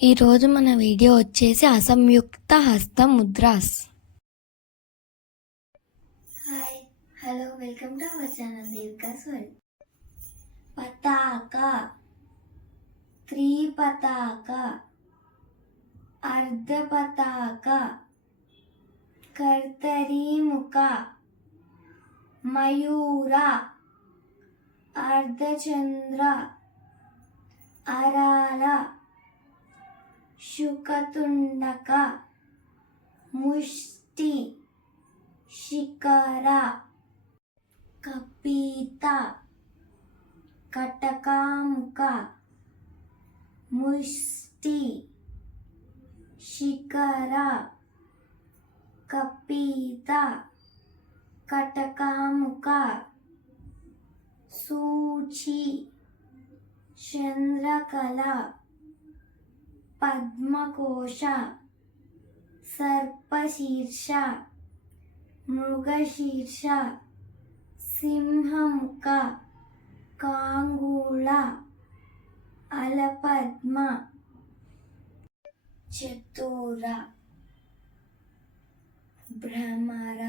ఈరోజు మన వీడియో వచ్చేసి అసంయుక్త హస్త mudras. Hi hello welcome to our channel Devika's world పతాక త్రిపతాక అర్ధ పతాక కర్తరీముఖ మయూర అర్ధచంద్ర అరాల శుకతుండక ముష్టి శిఖర కపీత కటకాముక ముష్టి శిఖర కపీత కటకాముక సూచి చంద్రకళ पद्मकोश सर्पशीर्ष मृगशीर्ष सिंहमुख कांगूल अलपद्म चतूर भ्रमर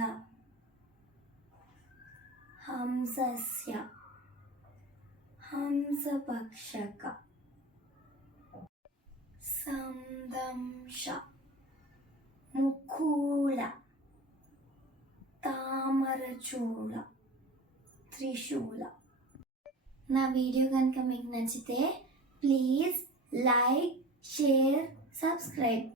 हंसस्य हंसपक्षक। సందంశ. ముఖూల. తామరచూడ. త్రిశూల. నా వీడియో కనుక మీకు నచ్చితే ప్లీజ్ లైక్ షేర్ సబ్స్క్రైబ్.